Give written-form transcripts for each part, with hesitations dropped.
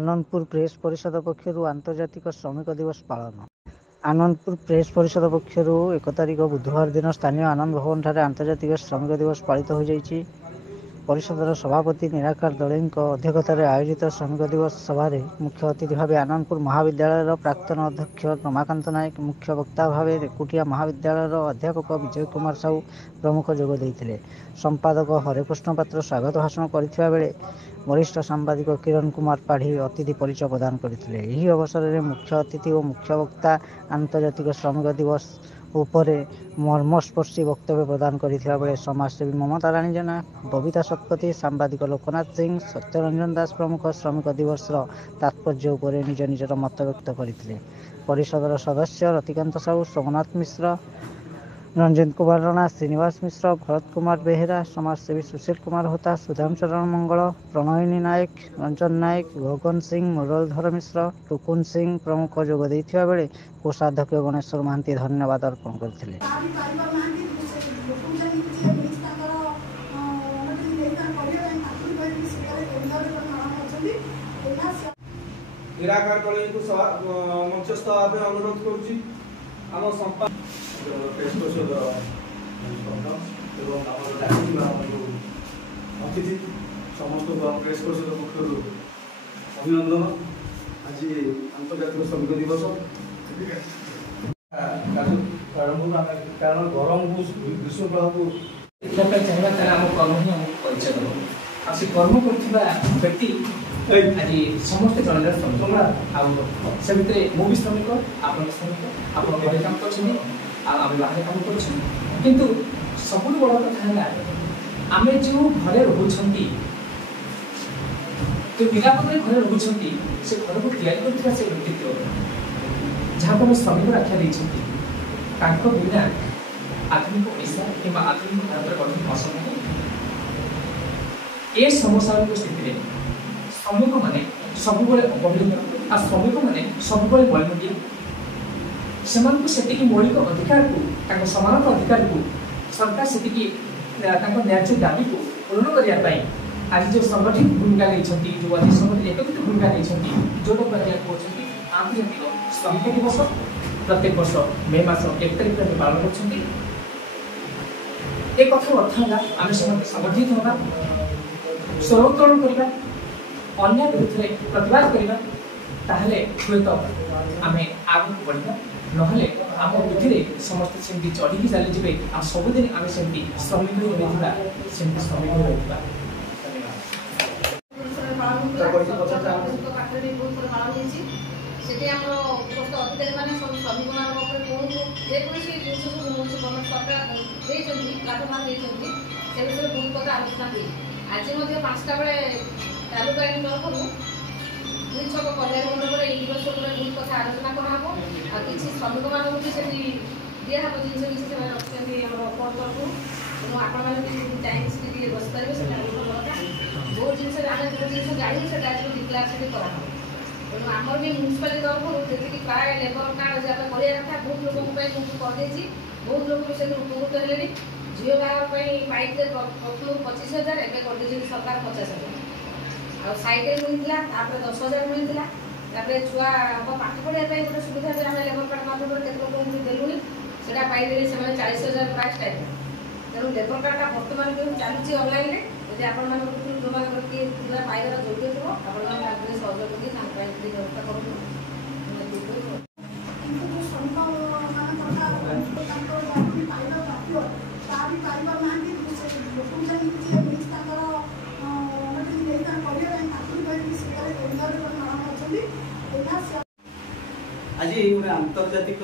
Anandpur press परिषद पक्षर आंतर्जातिक श्रमिक दिवस पालन। आनंदपुर प्रेस परिषद पक्षर 1 तारिख बुधवार दिन स्थानीय आनंद भवन ठारे आंतर्जातिक श्रमिक दिवस पालित हो जाइछि। परिषदर सभापति निराकार दलई अध्यक्षतार आयोजित श्रमिक दिवस सभार मुख्य अतिथि भाव आनंदपुर महाविद्यालय प्राक्तन अध्यक्ष रमाकांत नायक, मुख्य वक्ता भाव रेकुटिया महाविद्यालय अध्यापक विजय कुमार साहू प्रमुख जोग देते। संपादक हरेकृष्ण पात्र स्वागत भाषण करथिबा बेले वरिष्ठ सांबादिक किरण कुमार पाढ़ी अतिथि परिचय प्रदान करथिले। एही अवसर में मुख्य अतिथि और मुख्य वक्ता आंतर्जातिक श्रमिक दिवस उपरे मर्मस्पर्शी वक्तव्य प्रदान करथिबा बेले समाजसेवी ममता राणी जेना, बबिता शतपथी, सांबादिक लोकनाथ सिंह, सत्यरंजन दास प्रमुख श्रमिक दिवस तात्पर्य उपरे निज निजर मत व्यक्त करथिले। परिषदर सदस्य रतिकांत साहू, सोमनाथ मिश्र, रंजन कुमार राणा, श्रीनिवास मिश्र, भरत कुमार बेहेरा, समाजसेवी सुशील कुमार होता, सुधाम चरण मंगल, प्रणयिनी नायक, रंजन नायक, गगन सिंह, मुरलीधर मिश्र, टुकुन सिंह प्रमुख जोग देथिबा बेले कोषाध्यक्ष गणेश्वर महांती धन्यवाद अर्पण करथिले। निराकार दलई को मंचस्थ भाव अनुरोध करुच्ची आम प्रेस परिषद अतिथि समस्त प्रेस परिषद पक्षर अभिनंदन। आज आंतर्जातिक श्रमिक दिवस कारण गरम को ग्रीष्म प्रभाव को चाहिए आम कर्म ही आम परिचय दब से कर्म कर आज समस्ते जन जन श्रमिक से भी श्रमिक आप श्रमिक आप घर काम कर बाहर काम कर सब बड़ कथा है आम जो घरे रोचे जो निरापद घरे रोचे से घर को या व्यक्तित्व जहाँ को श्रमिक आख्या देते बिना आधुनिक ओडिशा कि आधुनिक भारत गठन असंभव। ए समसामयिक स्थिति श्रमिक मैंने सब अवहेलित आ श्रमिक मैंने सब मलिमटिया से मौलिक अधिकार को समानता अधिकार को सरकार से न्याय दाबी को पूर्ण करने आज जो संगठित भूमिका नहीं जो आज संगठित एकत्रित भूमिका नहीं जो लोग आंतर्जातिक श्रमिक दिवस प्रत्येक वर्ष मे मास 1 तारिख में पालन कर अर्थ है आम संगठित होगा स्वर उत्तोलन करवा अन्य विरुद्ध प्रतिवाद करवा ताहले हूँ आम आगे बढ़ा नहले आम बुद्धि समस्त सेमती चढ़ी चलीजे आ सबुदिन आम सेमती श्रमिक श्रमिक रहा। आज 5टा बेले तालुका तरफ छक कल्याण मंडप दिवस बहुत कथा आलोचना कराब आ कि श्रमिक मानक भी से दिहब जिन किसी रखते कोर्ट तरफ तेणु आपण टाइम्स भी बस पारे से बहुत जिन आम जो जिन जाणु से डिक्लेयर से करा तेणु आमर भी म्यूनिसिपालिटी तरफ जी प्राय लेबर कार्ड जब करवा कथा बहुत लोगों करदे बहुत लोग से उपकृत है। झील बाहर पाइपे प्रथम 25,000 एवं कर सरकार 50,000 आ सैकेल मिलता 10,000 मिलता छुआ पाठ पढ़ाई गोटे सुविधा आम लेबर कार्ड माध्यम केत लोक देलुनी से पाइले से 40,000 प्राइस टाइप तेणु लेबर कार्डटा बर्तमान जो चलुची ऑनलाइन जब आपण जो किए पाइबार योग्य थो आप सहयोग करके व्यवस्था कर आज आंतर्जातिक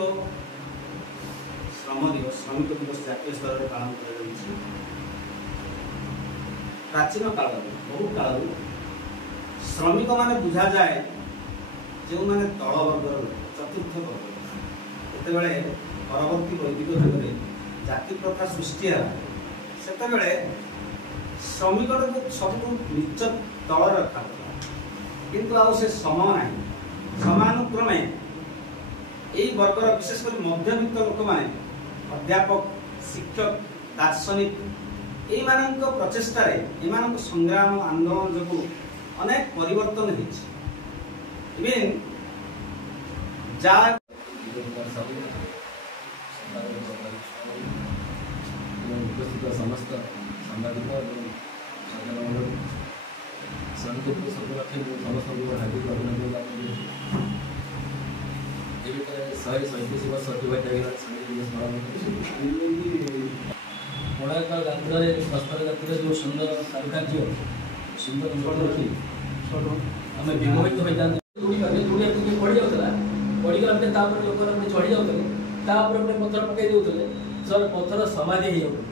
श्रम दिवस श्रमिक दिवस जातीय स्तर में पालन कर प्राचीन काल बहु काल श्रमिक माने बुझा जाए जो माने तल वर्ग चतुर्थ वर्ग जो परवर्ती वैदिक जुग में जाति प्रथा सृष्टि से श्रमिक सब नीच तल रखा किंतु आउ से सम ना समानुक्रमे यही वर्गर विशेषकर मध्यवित्त लोक मैंने अध्यापक शिक्षक दार्शनिक प्रचेषार संग्राम आंदोलन जो अनेक परिवर्तन ଇଭେନ୍ ଯାହା ଉପସ୍ଥିତ ସମସ୍ତ ସାମ୍ବାଦିକ ଏବଂ ଶ୍ରମିକ ଲକ୍ଷ୍ୟ ସମସ୍ତଙ୍କୁ ହାର୍ଦ୍ଦିକ ଅଭିନନ୍ଦନ ଜ୍ଞାପନ କରୁଛି। ଏ ଭିତରେ 137 ବର୍ଷ ଅତିବାହିତ ହୋଇଗଲା ଶ୍ରମିକ ଦିବସ ପାଳନ କରୁଛି। କୋଣାର୍କ ଯାତ୍ରାରେ ବସ୍ତ୍ର ଯାତ୍ରାରେ ଯେଉଁ ସୁନ୍ଦର କାରୁକାର୍ଯ୍ୟ ସୁନ୍ଦର ରଖି ଆମେ ବିମୋହିତ ହୋଇଯାଆନ୍ତି। ଦୌଡ଼ିବାକୁ ପଡ଼ି ଯାଉଥିଲା, ପଡ଼ିଗଲା ପରେ ତାପରେ ଲୋକମାନେ ଚଢ଼ି ଯାଉଥିଲେ, ତାପରେ ଗୋଟେ ପଥର ପକାଇ ଦେଉଥିଲେ, ସର ପଥର ସମାଧି ହେଇଯାଉଥିଲେ।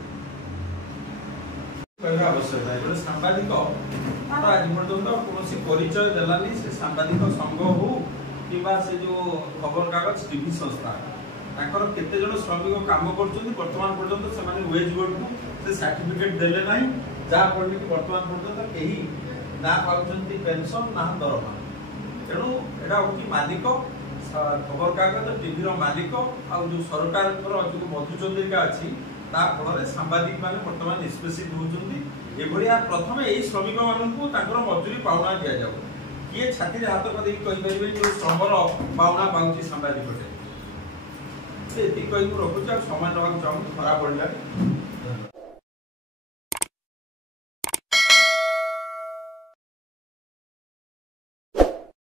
କହିବା ଆବଶ୍ୟକ ନାହିଁ। ଗୋଟେ ସାମ୍ବାଦିକ ତାର ଆଜି ପର୍ଯ୍ୟନ୍ତ କୌଣସି ପରିଚୟ ଦେଲାନି। ସେ ସାମ୍ବାଦିକ ସଂଘ ହଉ କିମ୍ବା ସେ ଯେଉଁ ଖବରକାଗଜ ଟିଭି ସଂସ୍ଥା ତାଙ୍କର କେତେ ଜଣ ଶ୍ରମିକ କାମ କରୁଛନ୍ତି ବର୍ତ୍ତମାନ ପର୍ଯ୍ୟନ୍ତ ସେମାନେ ୱେଜ୍ ବୋର୍ଡକୁ ସେ ସାର୍ଟିଫିକେଟ୍ ଦେଲେ ନାହିଁ, ଯାହାଫଳରେ କି ବର୍ତ୍ତମାନ ପର୍ଯ୍ୟନ୍ତ କେହି ନା ପାଉଛନ୍ତି ପେନସନ୍ ନା ଦରମା। ତେଣୁ ଏଇଟା ହେଉଛି ମାଲିକ ଖବରକାଗଜ ଟିଭିର ମାଲିକ ଆଉ ଯେଉଁ ସରକାରଙ୍କର ଯେଉଁ ମଧୁଚନ୍ଦ୍ରିକା ଅଛି ତା ଫଳରେ ସାମ୍ବାଦିକ ମାନେ ବର୍ତ୍ତମାନ ନିଷ୍ପେଷିତ ହେଉଛନ୍ତି। ଏଭଳିଆ ପ୍ରଥମେ ଏଇ ଶ୍ରମିକ ମାନଙ୍କୁ ତାଙ୍କର ମଜୁରୀ ପାଉଣା ଦିଆଯାଉ। କିଏ ଛାତିରେ ହାତ କରିକି କହିପାରିବେ ଯେଉଁ ଶ୍ରମର ପାଉଣା ପାଉଛି ସାମ୍ବାଦିକଟେ। ଏତିକି କହିକି ରଖୁଛି, ଆଉ ସମୟ ନେବାକୁ ଚାହୁଁଛି, ଖରାପ ପଡ଼ିଲାଣି।